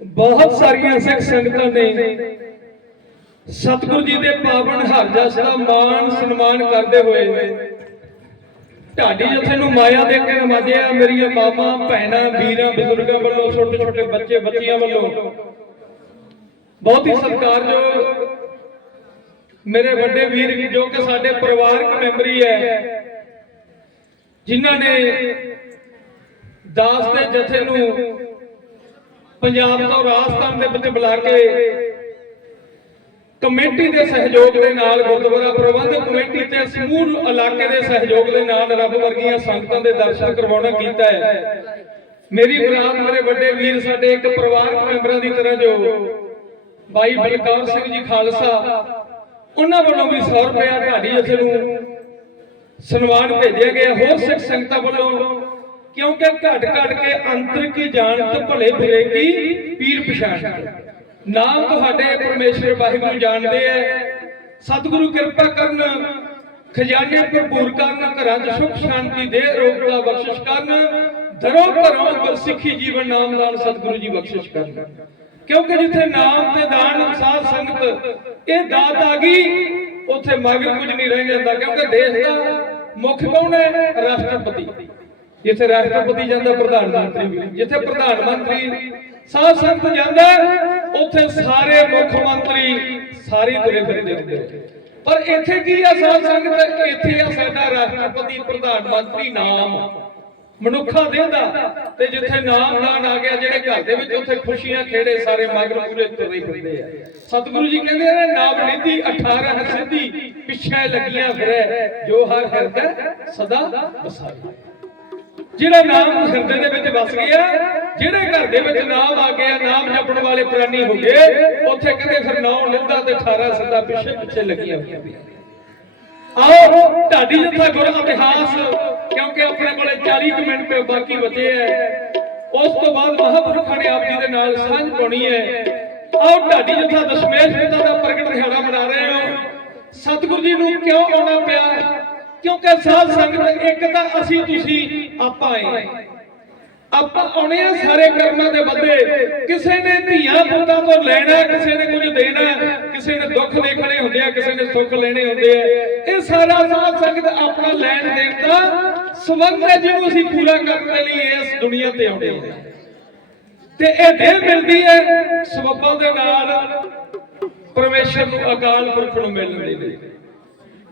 ਬਹੁਤ ਸਾਰੀਆਂ ਸਿੱਖ ਸੰਗਤਾਂ ਨੇ ਸਤਿਗੁਰੂ ਜੀ ਦੇ ਪਾਵਨ ਹਰ ਜਸ ਦਾ ਮਾਣ ਸਨਮਾਨ ਕਰਦੇ ਹੋਏ ਢਾਡੀ ਜਥੇ ਨੂੰ ਮਾਇਆ ਦੇ ਕੇ ਨਵਾਜਿਆ ਮੇਰੀਆਂ ਮਾਮਾ ਭੈਣਾਂ, ਵੀਰਾਂ, ਬਜ਼ੁਰਗਾਂ ਵੱਲੋਂ ਛੋਟੇ ਛੋਟੇ ਬੱਚੇ, ਬੱਚੀਆਂ ਵੱਲੋਂ, ਬਹੁਤ ਹੀ ਸਤਿਕਾਰਯੋਗ ਮੇਰੇ ਵੱਡੇ ਵੀਰ ਜੋ ਕਿ ਸਾਡੇ ਪਰਿਵਾਰਕ ਮੈਂਬਰੀ ਹੈ, ਜਿਨ੍ਹਾਂ ਨੇ ਦਾਸ ਦੇ ਜਥੇ ਨੂੰ ਪੰਜਾਬ ਤੋਂ ਰਾਜਸਥਾਨ ਦੇ ਵਿੱਚ ਬੁਲਾ ਕੇ ਕਮੇਟੀ ਦੇ ਸਹਿਯੋਗ ਦੇ ਨਾਲ ਗੁਰਦੁਆਰਾ ਪ੍ਰਬੰਧਕ ਕਮੇਟੀ ਤੇ ਸਮੂਹ ਇਲਾਕੇ ਦੇ ਸਹਿਯੋਗ ਦੇ ਨਾਲ ਰੱਬ ਵਰਗੀਆਂ ਸੰਗਤਾਂ ਦੇ ਦਰਸ਼ਨ ਕਰਵਾਉਣਾ ਕੀਤਾ ਹੈ। ਮੇਰੀ ਬਰਾਤ ਮੇਰੇ ਵੱਡੇ ਵੀਰ, ਸਾਡੇ ਇੱਕ ਪਰਿਵਾਰਕ ਮੈਂਬਰਾਂ ਦੀ ਤਰ੍ਹਾਂ ਜੋ ਬਾਈ ਬਲਕੌਰ ਸਿੰਘ ਜੀ ਖਾਲਸਾ ਉਹਨਾਂ ਵੱਲੋਂ ਵੀ 100 ਰੁਪਇਆ ਢਾਡੀ ਅਸੇ ਨੂੰ ਸਨਮਾਨ ਭੇਜਿਆ ਗਿਆ। ਹੋਰ ਸਿੱਖ ਸੰਗਤਾਂ ਵੱਲੋਂ, ਕਿਉਂਕਿ ਘਟ ਘਟ ਕੇ ਅੰਤਰ ਕੀ ਜਾਣਤ ਭਲੇ ਬੁਰੇ ਕੀ? ਪੀਰ ਪਛਾਣ। ਨਾਮ ਤੁਹਾਡੇ ਪਰਮੇਸ਼ਰ ਵਾਹਿਗੁਰੂ ਜਾਣਦੇ ਐ। ਸਤਿਗੁਰੂ ਕਿਰਪਾ ਕਰਨ, ਖਜ਼ਾਨੇ ਭਰਪੂਰ ਕਰਨ, ਘਰਾਂ 'ਚ ਸੁਖ ਸ਼ਾਂਤੀ ਦੇ ਰੋਗਤਾ ਬਖਸ਼ਿਸ਼ ਕਰਨ ਦਰੋਂ ਘਰੋਂ ਗੁਰਸਿੱਖੀ ਜੀਵਨ ਨਾਮ ਨਾਲ ਸਤਿਗੁਰੂ ਜੀ ਬਖਸ਼ਿਸ਼ ਕਰਨ। ਕਿਉਂਕਿ ਜਿੱਥੇ ਨਾਮ ਤੇ ਦਾਨ, ਸਾਧ ਸੰਗਤ, ਇਹ ਦਾਤ ਆ ਗਈ, ਉੱਥੇ ਮਗਰ ਕੁਝ ਨਹੀਂ ਰਹਿ ਜਾਂਦਾ, ਕਿਉਂਕਿ ਦੇਸ਼ ਦਾ ਮੁੱਖ ਕੌਣ ਹੈ? ਰਾਸ਼ਟਰਪਤੀ। ਜਿੱਥੇ ਰਾਸ਼ਟਰਪਤੀ ਜਾਂਦਾ, ਪ੍ਰਧਾਨ ਮੰਤਰੀ ਵੀ। ਜਿੱਥੇ ਪ੍ਰਧਾਨ ਮੰਤਰੀ, ਸਾਧ ਸੰਗਤ ਜਾਂਦਾ, ਉੱਥੇ ਸਾਰੇ ਮੁੱਖ ਮੰਤਰੀ ਸਾਰੀ ਤੁਰੇ ਫਿਰਦੇ ਹੁੰਦੇ ਪਰ ਇੱਥੇ ਕੀ ਆ ਸਾਧ ਸੰਗਤ? ਇੱਥੇ ਆ ਸਾਡਾ ਰਾਸ਼ਟਰਪਤੀ, ਪ੍ਰਧਾਨ ਮੰਤਰੀ ਨਾਮ। ਮਨੁੱਖਾ ਦੇਦਾ ਤੇ ਜਿੱਥੇ ਨਾਮ ਨਾਮ ਆ ਗਿਆ, ਜਿਹੜੇ ਘਰ ਦੇ ਵਿੱਚ ਉੱਥੇ ਖੁਸ਼ੀਆਂ ਖੇੜੇ ਸਾਰੇ ਮਗਰ ਪੂਰੇ ਤੁਰੇ ਫਿਰਦੇ ਆ। ਸਤਿਗੁਰੂ ਜੀ ਕਹਿੰਦੇ ਨੇ ਨਾਮ ਨਿਧੀ 18 ਸਿੱਧੀ, ਪਿੱਛੇ ਲੱਗੀਆਂ ਫਿਰੇ, ਜੋ ਹਰ ਹਿਰਦੇ ਸਦਾ ਵਸਾਈ। ਜਿਹੜਾ ਨਾਮ ਹਿਰਦੇ ਦੇ ਵਿੱਚ ਵਸ ਗਿਆ, ਜਿਹੜੇ ਘਰ ਦੇ ਵਿੱਚ ਨਾਮ ਆ ਗਿਆ, ਨਾਮ ਜਪਣ ਵਾਲੇ ਪ੍ਰਾਨੀ ਹੋ ਗਏ, ਉੱਥੇ ਕਹਿੰਦੇ ਫਿਰ ਨਾਮ ਨਿੱਧਾ ਤੇ 18 ਸਦਾ ਪਿੱਛੇ ਪਿੱਛੇ ਲੱਗੀਆਂ ਹੋਈਆਂ ਆਓ ਢਾਡੀ ਜੱਥਾ ਗੁਰ ਇਤਿਹਾਸ, ਕਿਉਂਕਿ ਆਪਣੇ ਕੋਲੇ 40 ਕੁ ਮਿੰਟ ਪਏ ਬਾਕੀ ਬਚੇ ਐ। ਉਸ ਤੋਂ ਬਾਅਦ ਮਹਾਂਪੁਰਖਾਂ ਨੇ ਆਪ ਜੀ ਦੇ ਨਾਲ ਸਾਂਝ ਪਾਉਣੀ ਹੈ ਆਓ ਢਾਡੀ ਜਥਾ ਦਸ਼ਮੇਸ਼ ਪਿਤਾ ਦਾ ਪ੍ਰਗਟ ਦਿਹਾੜਾ ਮਨਾ ਰਹੇ ਹੋ। ਸਤਿਗੁਰੂ ਜੀ ਨੂੰ ਕਿਉਂ ਆਉਣਾ ਪਿਆ? ਕਿਉਂਕਿ ਸਾਧ ਸੰਗਤ ਇੱਕ ਤਾਂ ਅਸੀਂ, ਤੁਸੀਂ, ਆਪਾਂ ਆਏ ਆਪਾਂ ਆਉਣੇ ਆ ਸਾਰੇ ਕਰਮਾਂ ਦੇ ਬੱਦੇ। ਕਿਸੇ ਨੇ ਧੀਆਂ ਪੁੱਤਾਂ ਤੋਂ ਲੈਣਾ, ਕਿਸੇ ਨੇ ਕੁਝ ਦੇਣਾ, ਕਿਸੇ ਨੇ ਦੁੱਖ ਦੇਖਣੇ ਹੁੰਦੇ ਆ, ਕਿਸੇ ਨੇ ਸੁੱਖ ਲੈਣੇ ਹੁੰਦੇ ਆ। ਇਹ ਸਾਰਾ ਸਾਧ ਸੰਗਤ ਆਪਣਾ ਲੈਣ ਦੇਣ ਦਾ ਸਬੰਧ ਹੈ ਜਿਹਨੂੰ ਅਸੀਂ ਪੂਰਾ ਕਰਨ ਦੇ ਲਈ ਇਸ ਦੁਨੀਆ ਤੇ ਆਉਂਦੇ ਹਾਂ। ਤੇ ਇਹ ਦੇਹ ਮਿਲਦੀ ਹੈ ਸਬੱਬਾਂ ਦੇ ਨਾਲ ਪਰਮੇਸ਼ਰ ਨੂੰ ਅਕਾਲ ਪੁਰਖ ਨੂੰ ਮਿਲਣ ਦੇ ਲਈ।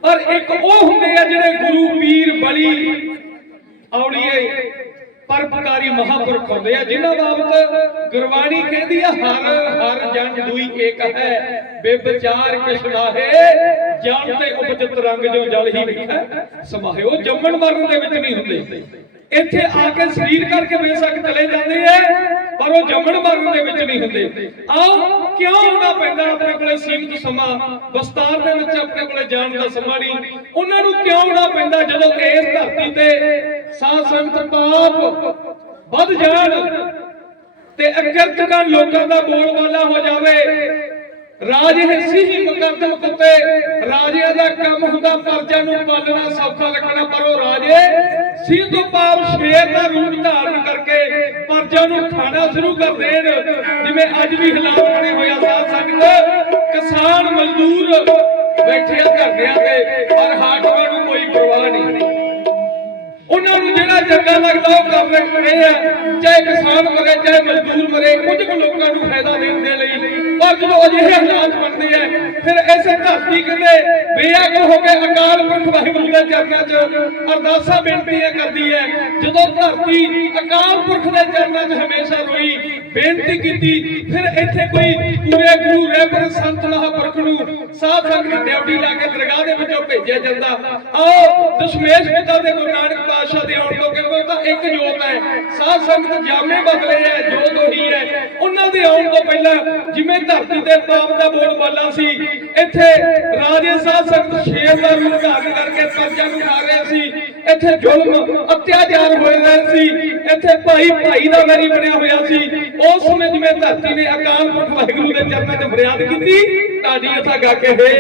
ਪਰ ਇੱਕ ਉਹ ਹੁੰਦੇ ਆ ਜਿਹੜੇ ਗੁਰੂ, ਪੀਰ, ਬਲੀ ਔਲੀਏ ਪਰਪਕਾਰੀ ਮਹਾਪੁਰਖ ਹੁੰਦੇ ਆ, ਜਿਨ੍ਹਾਂ ਬਾਬਤ ਗੁਰਬਾਣੀ ਕਹਿੰਦੀ ਆ, ਹਰ ਹਰ ਜਨ ਦੂਈ ਏਕ ਹੈ ਬੇਵਿਚਾਰ ਕਿਛ ਨਾਹੇ ਤੇ ਉਪਜਤ ਰੰਗ ਜੋ ਜਲ ਹੀ ਵਿਖੈ ਸਮਾਏ ਉਹ ਜੰਮਣ ਮਰਨ ਦੇ ਵਿੱਚ ਨਹੀਂ ਹੁੰਦੇ। ਇੱਥੇ ਆ ਕੇ ਸਰੀਰ ਕਰਕੇ ਬੇਸ਼ੱਕ ਚਲੇ ਜਾਂਦੇ ਆ ਪਰ ਉਹ ਜੰਮਣ ਮਰਨ ਦੇ ਵਿੱਚ ਨਹੀਂ ਹੁੰਦੇ। ਆਓ, ਕਿਉਂ ਆਉਣਾ ਪੈਂਦਾ ਆਪਣੇ ਕੋਲੇ ਸੀਮਿਤ ਸਮਾਂ? ਵਿਸਤਾਰ ਦੇ ਵਿੱਚ ਆਪਣੇ ਕੋਲੇ ਜਾਣ ਦਾ ਸਮਾਂ ਨਹੀਂ। ਉਹਨਾਂ ਨੂੰ ਕਿਉਂ ਆਉਣਾ ਪੈਂਦਾ ਜਦੋਂ ਇਸ ਧਰਤੀ ਤੇ ਸਾਧ ਸੰਗਤ ਪਾਪ ਵੱਧ ਜਾਣ ਤੇ ਅਕਿਰਤਕਾਂ ਲੋਕਾਂ ਦਾ ਬੋਲਬਾਲਾ ਹੋ ਜਾਵੇ? ਰਾਜ ਹਿੱਸੀ ਹੀ ਮੁਕੱਦਮ ਕੁੱਤੇ ਰਾਜਿਆਂ ਦਾ ਕੰਮ ਹੁੰਦਾ ਪਰਜਾ ਨੂੰ ਪਾਲਣਾ ਸੌਖਾ ਰੱਖਣਾ। ਪਰ ਉਹ ਰਾਜੇ ਸਿੰਧੂ ਪਾਪ, ਸ਼ੇਰ ਦਾ ਰੂਪ ਧਾਰਨ ਕਰਕੇ ਪਰਜਾ ਨੂੰ ਖਾਣਾ ਸ਼ੁਰੂ ਕਰ ਦੇਣ ਜਿਵੇਂ ਅੱਜ ਵੀ ਹਾਲਾਤ ਬਣੇ ਹੋਇਆ ਸਾਧ ਸੰਗਤ। ਕਿਸਾਨ ਮਜ਼ਦੂਰ ਬੈਠੇ ਆ ਧਰਨਿਆਂ ਤੇ, ਪਰ ਹਾਕਮਾਂ ਨੂੰ ਕੋਈ ਪਰਵਾਹ ਨਹੀਂ। ਉਹਨਾਂ ਨੂੰ ਜਿਹੜਾ ਚੰਗਾ ਲੱਗਦਾ, ਉਹ ਕਰ ਰਹੇ ਆ ਚਾਹੇ ਕਿਸਾਨ ਮਰੇ ਚਾਹੇ ਮਜ਼ਦੂਰ ਮਰੇ ਕੁਝ ਕੁ ਲੋਕਾਂ ਨੂੰ ਫਾਇਦਾ ਦੇਣ ਦੇ ਲਈ। ਪਰ ਜਦੋਂ ਅਜਿਹੇ ਹਾਲਾਤ ਬਣਦੇ ਆ ਫਿਰ ਐਸੇ ਧਰਤੀ ਕਹਿੰਦੇ ਬੇਅਕਲ ਹੋ ਕੇ ਅਕਾਲ ਪੁਰਖ ਵਾਹਿਗੁਰੂ ਦੇ ਚਰਨਾਂ 'ਚ ਅਰਦਾਸਾਂ ਬੇਨਤੀਆਂ ਕਰਦੀ ਹੈ। ਜਦੋਂ ਧਰਤੀ ਅਕਾਲ ਪੁਰਖ ਦੇ ਚਰਨਾਂ 'ਚ ਹਮੇਸ਼ਾ ਰੋਈ, ਬੇਨਤੀ ਕੀਤੀ, ਫਿਰ ਇੱਥੇ ਕੋਈ ਪੂਰੇ ਗੁਰੂ ਰਹਿਬਰ ਸੰਤ ਮਹਾਂਪੁਰਖ ਨੂੰ ਸਾਧ ਸੰਗਤ ਡਿਊਟੀ ਲਾ ਕੇ ਦਰਗਾਹ ਦੇ ਵਿੱਚੋਂ ਭੇਜਿਆ ਜਾਂਦਾ। ਆਓ, ਦਸ਼ਮੇਸ਼ ਪਿਤਾ ਦੇ ਗੁਰੂ ਨਾਨਕ ਪਾਤਸ਼ਾਹ ਦੇ ਆਉਣ ਤੋਂ ਕਿਉਂਕਿ ਤਾਂ ਇੱਕ ਜੋਤ ਹੈ। ਸਾਧ ਸੰਗਤ ਜਾਮੇ ਬਦਲੇ ਹੈ, ਜੋਤ ਉਹੀ ਹੈ। ਉਹਨਾਂ ਦੇ ਆਉਣ ਤੋਂ ਪਹਿਲਾਂ ਜਿਵੇਂ ਜਿਵੇਂ ਧਰਤੀ ਤੇ ਪਾਪ ਦਾ ਬੋਲ ਬਾਲਾ ਸੀ ਇੱਥੇ ਰਾਜੇ ਸਾਹਿਬ ਸਖਤ ਸ਼ੇਰ ਦਾ ਰੂਪ ਕਰਕੇ ਪ੍ਰਜਾ ਨੂੰ ਰਹੇ ਸੀ। ਇੱਥੇ ਜ਼ੁਲਮ, ਅਤਿਆਚਾਰ ਹੋਏ ਰਹੇ ਸੀ। ਇੱਥੇ ਭਾਈ ਭਾਈ ਦਾ ਵੈਰੀ ਬਣਿਆ ਹੋਇਆ ਸੀ। ਉਸ ਸਮੇਂ ਜਿਵੇਂ ਧਰਤੀ ਨੇ ਅਕਾਲ ਪੁਰਖ ਵਾਹਿਗੁਰੂ ਦੇ ਚਰਨਾਂ 'ਚ ਫਰਿਆਦ ਕੀਤੀ, ਤੁਹਾਡੀ ਅਥਾ ਗਾ ਕੇ ਹੈ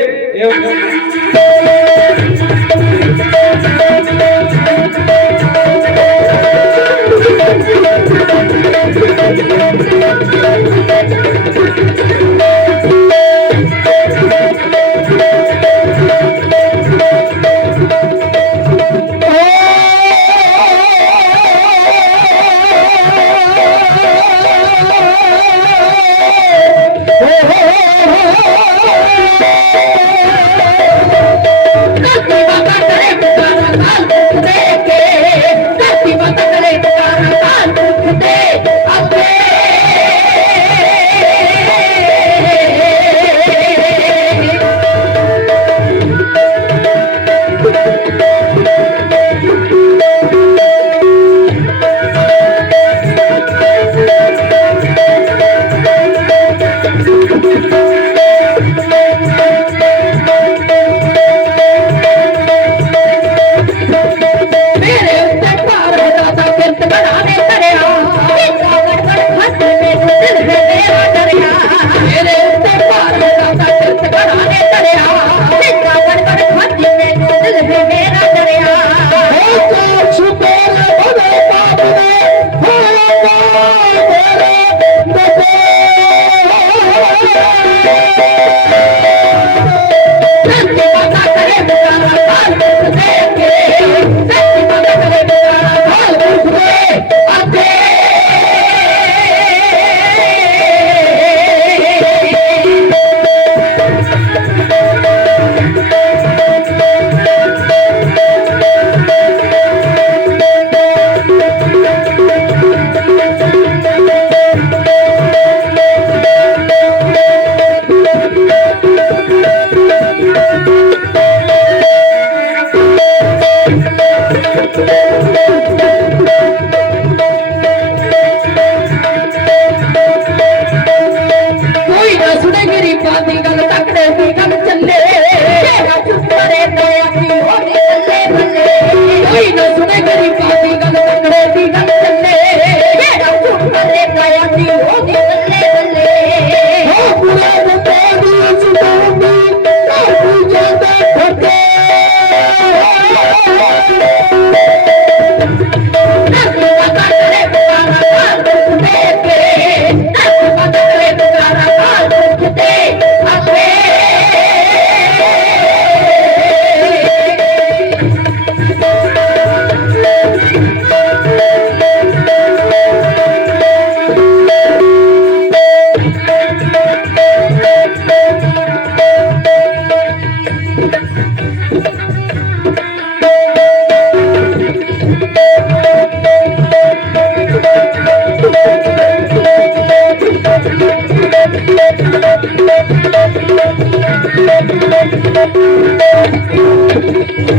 Thank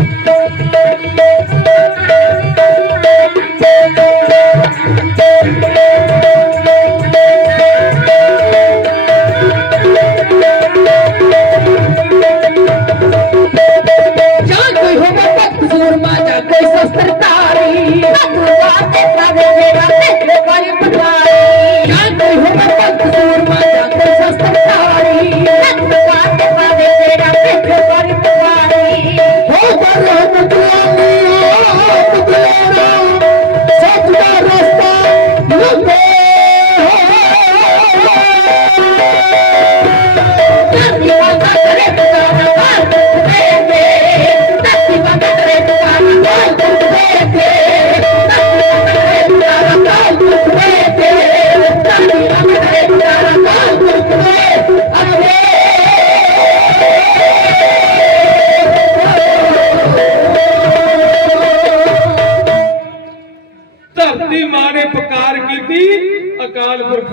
you.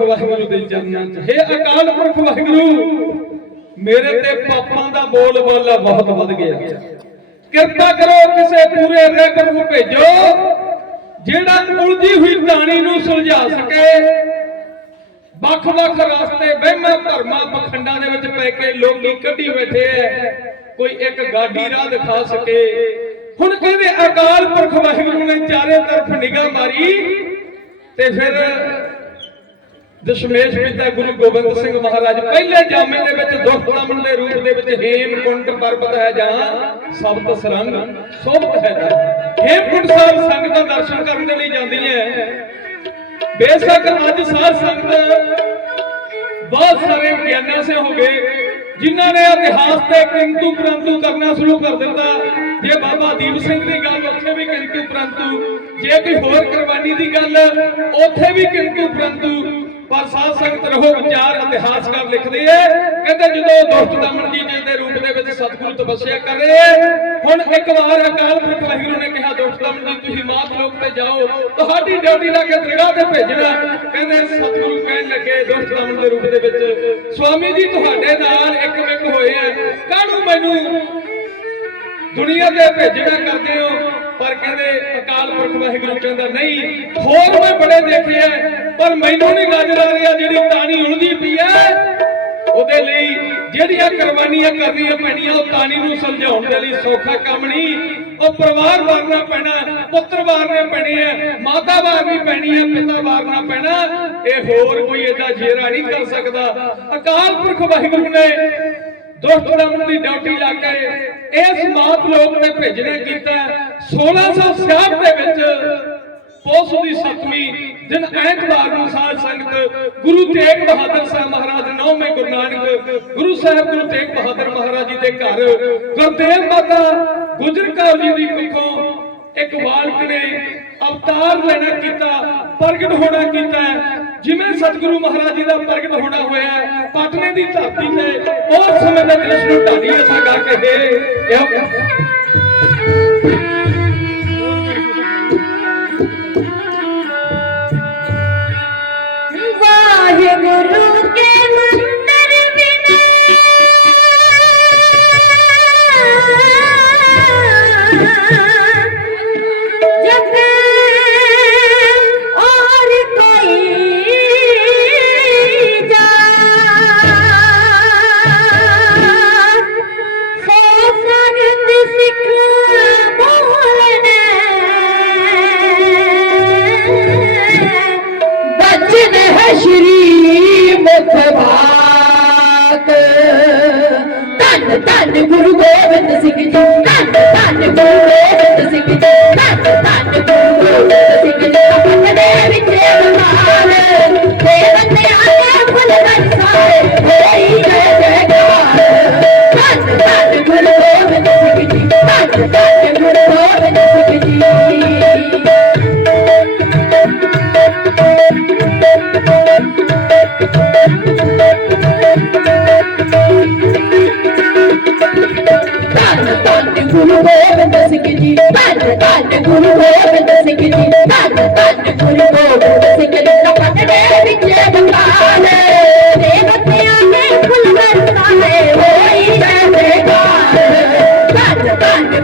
ਵਾਹਿਗੁਰੂ ਦੇ ਚਰਨਾਂ 'ਚ। ਹੈ ਅਕਾਲ ਪੁਰਖ ਵਾਹਿਗੁਰੂ, ਮੇਰੇ ਤੇ ਪਾਪਾਂ ਦਾ ਬੋਲ ਬਾਲਾ ਬਹੁਤ ਵੱਧ ਗਿਆ। ਕਿਰਪਾ ਕਰੋ ਕਿਸੇ ਪੂਰੇ ਰੇਕਰ ਨੂੰ ਭੇਜੋ, ਜਿਹੜਾ ਉਲਝੀ ਹੋਈ ਕਹਾਣੀ ਨੂੰ ਸੁਲਝਾ ਸਕੇ। ਵੱਖ-ਵੱਖ ਰਸਤੇ ਵਹਿਮਾਂ ਭਰਮਾਂ ਪਖੰਡਾਂ ਦੇ ਵਿੱਚ ਪੈ ਕੇ ਲੋਕੀ ਕੱਢੀ ਬੈਠੇ ਐ। ਕੋਈ ਇੱਕ ਗਾਡੀ ਰਾਹ ਦਿਖਾ ਸਕੇ। ਹੁਣ ਕਹਿੰਦੇ ਅਕਾਲ ਪੁਰਖ ਵਾਹਿਗੁਰੂ ਨੇ ਚਾਰੇ ਤਰਫ ਨਿਗਾਹ ਮਾਰੀ ਤੇ ਫਿਰ ਦਸ਼ਮੇਸ਼ ਪਿਤਾ ਗੁਰੂ ਗੋਬਿੰਦ ਸਿੰਘ ਮਹਾਰਾਜ ਪਹਿਲੇ ਜਾਮੇ ਦੇ ਵਿੱਚ ਦੁੱਖ ਦਮਨ ਦੇ ਰੂਪ ਦੇ ਵਿੱਚ ਹੇਮਕੁੰਟ ਪਰਬਤ ਹੈ ਜਾਂ ਸਬਤ ਸਰੰਗ, ਸੋਭਤ ਹੈ ਜਾਂ ਹੇਮਕੁੰਟ ਸਾਹਿਬ ਸੰਗਤਾਂ ਦਰਸ਼ਨ ਕਰਨ ਦੇ ਲਈ ਜਾਂਦੀ ਹੈ। ਬੇਸ਼ੱਕ ਅੱਜ ਸਾਧ ਸੰਗਤ ਬਹੁਤ ਸਾਰੇ ਵਿਗਿਆਨਾਂ ਸੇ ਹੋ ਗਏ, ਜਿਨ੍ਹਾਂ ਨੇ ਇਤਿਹਾਸ ਤੇ ਕਿੰਤੂ ਪ੍ਰੰਤੂ ਕਰਨਾ ਸ਼ੁਰੂ ਕਰ ਦਿੱਤਾ। ਜੇ ਬਾਬਾ ਦੀਪ ਸਿੰਘ ਦੀ ਗੱਲ ਉੱਥੇ ਵੀ ਕਿੰਤੂ ਪ੍ਰੰਤੂ, ਜੇ ਕੋਈ ਹੋਰ ਕੁਰਬਾਨੀ ਦੀ ਗੱਲ ਉੱਥੇ ਵੀ ਕਿੰਤੂ ਪ੍ਰੰਤੂ ਪਰ ਸਾਧ ਸੰਗਤ ਰਹੋ, ਵਿਚਾਰ ਇਤਿਹਾਸਕਾਰ ਲਿਖਦੇ ਐ ਕਹਿੰਦੇ ਜਦੋਂ ਦੁਸ਼ਟ ਦਮਨ ਜੀ ਦੇ ਰੂਪ ਦੇ ਵਿੱਚ ਸਤਿਗੁਰੂ ਤਪੱਸਿਆ ਕਰ ਰਹੇ ਹੁਣ ਇੱਕ ਵਾਰ ਅਕਾਲ ਪੁਰਖ ਵਾਹਿਗੁਰੂ ਨੇ ਕਿਹਾ ਦੁਸ਼ਟ ਦਮਨ ਜੀ, ਤੁਸੀਂ ਮਾਤ ਲੋਕ ਤੇ ਜਾਓ। ਤੁਹਾਡੀ ਡਿਊਟੀ ਲਾ ਕੇ ਦਰਗਾਹ ਤੇ ਭੇਜਣਾ। ਕਹਿੰਦੇ ਸਤਿਗੁਰੂ ਕਹਿਣ ਲੱਗੇ ਦੁਸ਼ਟ ਦਮਨ ਦੇ ਰੂਪ ਦੇ ਵਿੱਚ ਸਵਾਮੀ ਜੀ ਤੁਹਾਡੇ ਨਾਲ ਇੱਕ ਮਿਕ ਹੋਏ ਆ। ਕਾਹਨੂੰ ਮੈਨੂੰ ਦੁਨੀਆ ਤੇ ਭੇਜਣਾ ਕਰਦੇ ਹੋ? ਪਰ ਕਹਿੰਦੇ ਅਕਾਲ ਪੁਰਖ ਵਾਹਿਗੁਰੂ ਕਹਿੰਦਾ, ਨਹੀਂ, ਹੋਰ ਮੈਂ ਬੜੇ ਦੇਖੇ ਆ। ਪਰ ਮੈਨੂੰ ਨਹੀਂ ਨਜ਼ਰ ਆ ਰਿਹਾ ਜਿਹੜੀ ਤਾਣੀ ਉਲਦੀ ਪਈ ਹੈ, ਉਹਦੇ ਲਈ ਜਿਹੜੀਆਂ ਕੁਰਬਾਨੀਆਂ ਕਰਨੀਆਂ ਪੈਣੀਆਂ, ਉਹ ਤਾਣੀ ਨੂੰ ਸਮਝਾਉਣ ਦੇ ਲਈ ਸੌਖਾ ਕੰਮ ਨਹੀਂ। ਉਹ ਪਰਿਵਾਰ ਵਾਰਨਾ ਪੈਣਾ, ਪੁੱਤਰ ਵਾਰਨੇ ਪੈਣੇ ਆ, ਮਾਤਾ ਵਾਰਨੀ ਪੈਣੀ ਹੈ ਪਿਤਾ ਵਾਰਨਾ ਪੈਣਾ, ਇਹ ਹੋਰ ਕੋਈ ਇਹਦਾ ਜੇਰਾ ਨਹੀਂ ਕਰ ਸਕਦਾ। ਅਕਾਲ ਪੁਰਖ ਵਾਹਿਗੁਰੂ ਨੇ ਦੁਸ਼ਟ ਦਮਨ ਦੀ ਡਿਊਟੀ ਲਾ ਕੇ ਇਸ ਮਾਤ ਲੋਕ ਨੇ ਭੇਜਣਾ ਕੀਤਾ। 1666 ਦੇ ਵਿੱਚ ਪੋਸ ਦੀ 7ਵੀਂ ਜਿਨ ਕਹਿਤ ਭਾਗੂ ਸਾਧ ਸੰਗਤ ਗੁਰੂ ਤੇਗ ਬਹਾਦਰ ਸਾਹਿਬ ਮਹਾਰਾਜ ਨੌਵੇਂ ਗੁਰੂ ਨਾਨਕ ਗੁਰੂ ਸਾਹਿਬ ਗੁਰੂ ਤੇਗ ਬਹਾਦਰ ਮਹਾਰਾਜ ਜੀ ਦੇ ਘਰ ਗੁਰਦੇਵ ਮਾਤਾ ਗੁਜਰ ਕੌਰ ਦੀ ਕੁੱਖੋਂ ਇੱਕ ਬਾਲਕ ਨੇ ਅਵਤਾਰ ਲੈਣਾ ਕੀਤਾ, ਪ੍ਰਗਟ ਹੋਣਾ ਕੀਤਾ। ਜਿਵੇਂ ਸਤਿਗੁਰੂ ਮਹਾਰਾਜ ਜੀ ਦਾ ਪ੍ਰਗਟ ਹੋਣਾ ਹੋਇਆ, ਪਟਨੇ ਦੀ ਧਰਤੀ ਤੇ ਉਸ ਸਮੇਂ ਦਾ ਕ੍ਰਿਸ਼ਨ ਨੂੰ ਢਾਡੀ ਅਸਾਂ ਗਾ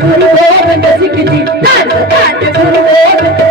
ਧੰਨ ਧੰਨ ਗੁਰੂ ਗੋਬਿੰਦ ਸਿੰਘ ਜੀ ਧੰਨ ਧੰਨ ਗੁਰੂ ਗੋਬਿੰਦ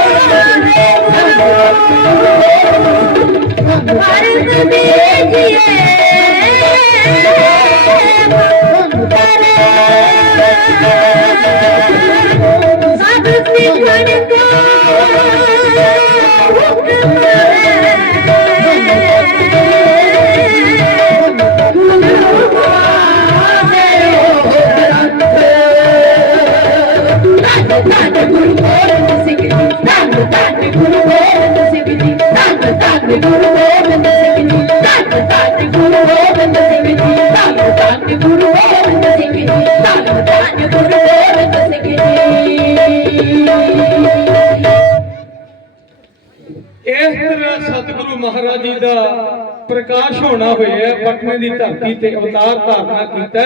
ਲੱਗਦਾ ਹੈ ਸਭਰੀਏ ਇਸ ਤਰ੍ਹਾਂ ਸਤਿਗੁਰੂ ਮਹਾਰਾਜ ਜੀ ਦਾ ਪ੍ਰਕਾਸ਼ ਹੋਣਾ ਹੋਇਆ ਪਟਨੇ ਦੀ ਧਰਤੀ ਤੇ ਅਵਤਾਰ ਧਾਰਨਾ ਕੀਤਾ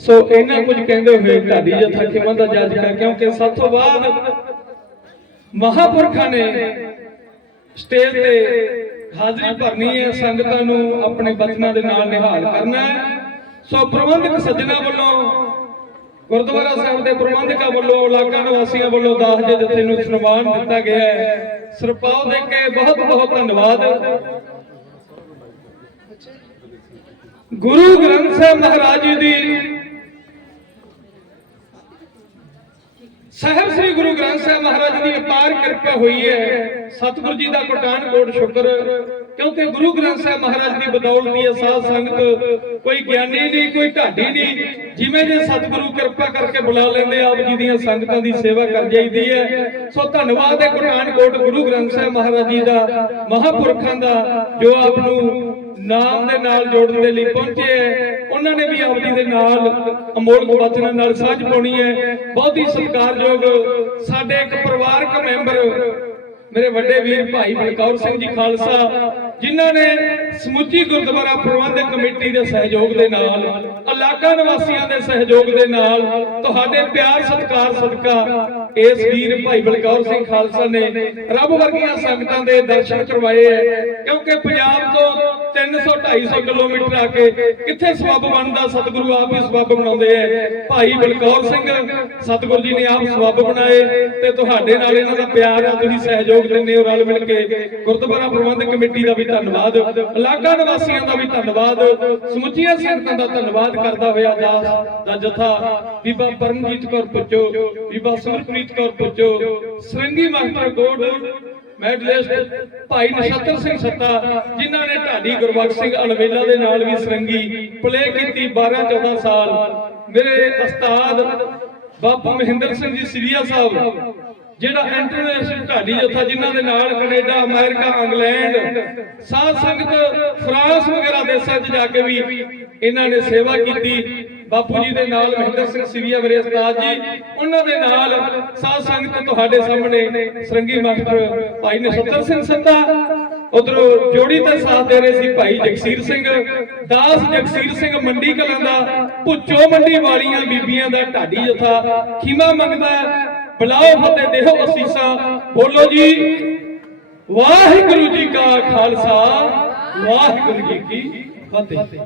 ਸੋ ਇਹਨਾਂ ਕੁਝ ਕਹਿੰਦੇ ਹੋਏ ਢਾਡੀ ਜਥਾ ਕਿਮਨ ਦਾ ਜੱਜ ਕਰ ਕਿਉਂਕਿ ਸਭ ਤੋਂ ਬਾਅਦ ਮਹਾਪੁਰਖਾਂ ਨੇ ਸਟੇਜ ਤੇ ਹਾਜ਼ਰੀ ਭਰਨੀ ਹੈ, ਸੰਗਤਾਂ ਨੂੰ ਆਪਣੇ ਬਚਨਾਂ ਦੇ ਨਾਲ ਨਿਹਾਲ ਕਰਨਾ ਹੈ। ਸੋ ਪ੍ਰਬੰਧਕ ਸੱਜਣਾ ਵੱਲੋਂ ਗੁਰਦੁਆਰਾ ਸਾਹਿਬ ਦੇ ਪ੍ਰਬੰਧਕਾਂ ਵੱਲੋਂ, ਇਲਾਕਾ ਨਿਵਾਸੀਆਂ ਵੱਲੋਂ ਦਾਸ ਜੀ ਜਥੇ ਨੂੰ ਸਨਮਾਨ ਦਿੱਤਾ ਗਿਆ ਹੈ। ਸਰਪਾਉ ਦੇ ਕੇ ਬਹੁਤ ਬਹੁਤ ਧੰਨਵਾਦ। ਗੁਰੂ ਗ੍ਰੰਥ ਸਾਹਿਬ ਮਹਾਰਾਜ ਜੀ ਦੀ ਸਾਹਿਬ ਸ੍ਰੀ ਗੁਰੂ ਗ੍ਰੰਥ ਸਾਹਿਬ ਮਹਾਰਾਜ ਦੀ ਅਪਾਰ ਕਿਰਪਾ ਹੋਈ ਹੈ। ਸਤਿਗੁਰੂ ਜੀ ਦਾ ਕੋਟਾਨ ਕੋਟ ਸ਼ੁਕਰ। ਕਿਉਂਕਿ ਗੁਰੂ ਗ੍ਰੰਥ ਸਾਹਿਬ ਮਹਾਰਾਜ ਦੀ ਬਦੌਲਤ ਹੀ ਸਾਧ ਸੰਗਤ ਕੋਈ ਗਿਆਨੀ ਨਹੀਂ, ਕੋਈ ਢਾਡੀ ਨਹੀਂ। ਜਿਵੇਂ ਜੇ ਸਤਿਗੁਰੂ ਕਿਰਪਾ ਕਰਕੇ ਬੁਲਾ ਲੈਂਦੇ, ਆਪ ਜੀ ਦੀਆਂ ਸੰਗਤਾਂ ਦੀ ਸੇਵਾ ਕਰ ਜਾਈਦੀ ਹੈ। ਸੋ ਧੰਨਵਾਦ ਹੈ ਕੋਟ ਗੁਰੂ ਗ੍ਰੰਥ ਸਾਹਿਬ ਮਹਾਰਾਜ ਜੀ ਦਾ, ਮਹਾਪੁਰਖਾਂ ਦਾ, ਜੋ ਆਪ ਨੂੰ ਨਾਮ ਦੇ ਨਾਲ ਜੋੜਨ ਦੇ ਲਈ ਪਹੁੰਚੇ ਹੈ। ਉਹਨਾਂ ਨੇ ਵੀ ਆਪ ਜੀ ਦੇ ਨਾਲ ਅਮੋਲਕ ਬਚਨਾਂ ਨਾਲ ਸਾਂਝ ਪਾਉਣੀ ਹੈ। ਬਹੁਤ ਹੀ ਸਤਿਕਾਰਯੋਗ ਸਾਡੇ ਇੱਕ ਪਰਿਵਾਰਕ ਮੈਂਬਰ ਮੇਰੇ ਵੱਡੇ ਵੀਰ ਭਾਈ ਬਲਕੌਰ ਸਿੰਘ ਜੀ ਖਾਲਸਾ, ਜਿਨ੍ਹਾਂ ਨੇ ਸਮੁੱਚੀ ਗੁਰਦੁਆਰਾ ਪ੍ਰਬੰਧਕ ਕਮੇਟੀ ਦੇ ਸਹਿਯੋਗ ਦੇ ਨਾਲ ਇਲਾਕਾ ਨਿਵਾਸੀਆਂ ਦੇ ਸਹਿਯੋਗ ਦੇ ਨਾਲ ਤੁਹਾਡੇ ਪਿਆਰ ਸਤਿਕਾਰ ਸਦਕਾ ਇਸ ਵੀਰ ਭਾਈ ਬਲਕੌਰ ਸਿੰਘ ਖਾਲਸਾ ਨੇ ਰੱਬ ਵਰਗੀਆਂ ਸੰਗਤਾਂ ਦੇ ਦਰਸ਼ਨ ਕਰਵਾਏ ਹੈ, ਕਿਉਂਕਿ ਪੰਜਾਬ ਤੋਂ 300 250 ਕਿਲੋਮੀਟਰ ਆ ਕੇ ਕਿੱਥੇ ਸਬੱਬ ਬਣਦਾ, ਸਤਿਗੁਰੂ ਆਪ ਹੀ ਸਬੱਬ ਬਣਾਉਂਦੇ ਐ ਭਾਈ ਬਲਕੌਰ ਸਿੰਘ, ਸਤਿਗੁਰੂ ਜੀ ਨੇ ਆਪ ਸਬੱਬ ਬਣਾਏ ਤੇ ਤੁਹਾਡੇ ਨਾਲ ਇਹਨਾਂ ਦਾ ਪਿਆਰ ਆ, ਤੁਸੀਂ ਸਹਿਯੋਗ ਦਿੰਦੇ ਹੋ ਰਲ ਮਿਲ ਕੇ। ਗੁਰਦੁਆਰਾ ਪ੍ਰਬੰਧਕ ਕਮੇਟੀ ਦਾ ਵੀ ਧੰਨਵਾਦ। ਇਲਾਕਾ ਨਿਵਾਸੀਆਂ ਦਾ ਵੀ ਧੰਨਵਾਦ। ਸਮੁੱਚੀਆਂ ਸੰਗਤਾਂ ਦਾ ਧੰਨਵਾਦ ਕਰਦਾ ਹੋਇਆ ਦਾਸ ਦਾ ਜਥਾ ਬੀਬਾ ਪਰਮਜੀਤ ਕੌਰ ਪੁੱਜੋ, ਬੀਬਾ Surpreet Kaur ਪੁੱਜੋ, sarangi master gold medalist Bhai Nachhattar Singh ਸੱਤਾ, ਜਿਨ੍ਹਾਂ ਨੇ ਢਾਡੀ ਗੁਰਬਖਸ਼ ਸਿੰਘ ਅਲਵੇਲਾ ਦੇ ਨਾਲ ਵੀ ਸਰੰਗੀ ਪਲੇ ਕੀਤੀ 12 14 ਸਾਲ। ਮੇਰੇ ਉਸਤਾਦ ਬਾਪੂ ਮਹਿੰਦਰ ਸਿੰਘ ਜੀ ਸਿਰੀਆ ਸਾਹਿਬ ਜਿਹੜਾ ਇੰਟਰਨੈਸ਼ਨਲ ਢਾਡੀ ਜਥਾ ਜਿਨ੍ਹਾਂ ਦੇ ਨਾਲ ਕੈਨੇਡਾ, ਅਮਰੀਕਾ, ਇੰਗਲੈਂਡ, ਸਾਧ ਸੰਗਤ, ਫਰਾਂਸ ਵਗੈਰਾ ਦੇਸ਼ਾਂ 'ਚ ਜਾ ਕੇ ਵੀ ਇਹਨਾਂ ਨੇ ਸੇਵਾ ਕੀਤੀ। ਬਾਪੂ ਜੀ ਦੇ ਨਾਲ ਮਹਿੰਦਰ ਸਿੰਘ ਸਿਰੀਆ ਮੇਰੇ ਉਸਤਾਦ ਜੀ, ਉਹਨਾਂ ਦੇ ਨਾਲ ਸਾਧ ਸੰਗਤ ਤੁਹਾਡੇ ਸਾਹਮਣੇ ਸਰੰਗੀ ਮਾਸਟਰ ਭਾਈ ਨਛੱਤਰ ਸਿੰਘ ਸੰਧਾ ਉਧਰੋਂ ਜੋੜੀ ਦਾ ਸਾਥ ਦੇ ਰਹੇ ਸੀ ਭਾਈ ਜਗਸੀਰ ਸਿੰਘ, ਦਾਸ ਜਗਸੀਰ ਸਿੰਘ ਮੰਡੀ ਕਲਾਂ ਦਾ, ਭੁੱਚੋ ਮੰਡੀ ਵਾਲੀਆਂ ਬੀਬੀਆਂ ਦਾ ਢਾਡੀ ਜਥਾ ਖਿਮਾ ਮੰਗਦਾ ਬੁਲਾਓ ਫਤਿਹ ਦੇਹੋ ਅਸੀਸਾਂ। ਬੋਲੋ ਜੀ ਵਾਹਿਗੁਰੂ ਜੀ ਕਾ ਖਾਲਸਾ ਵਾਹਿਗੁਰੂ ਜੀ ਕੀ ਫਤਿਹ।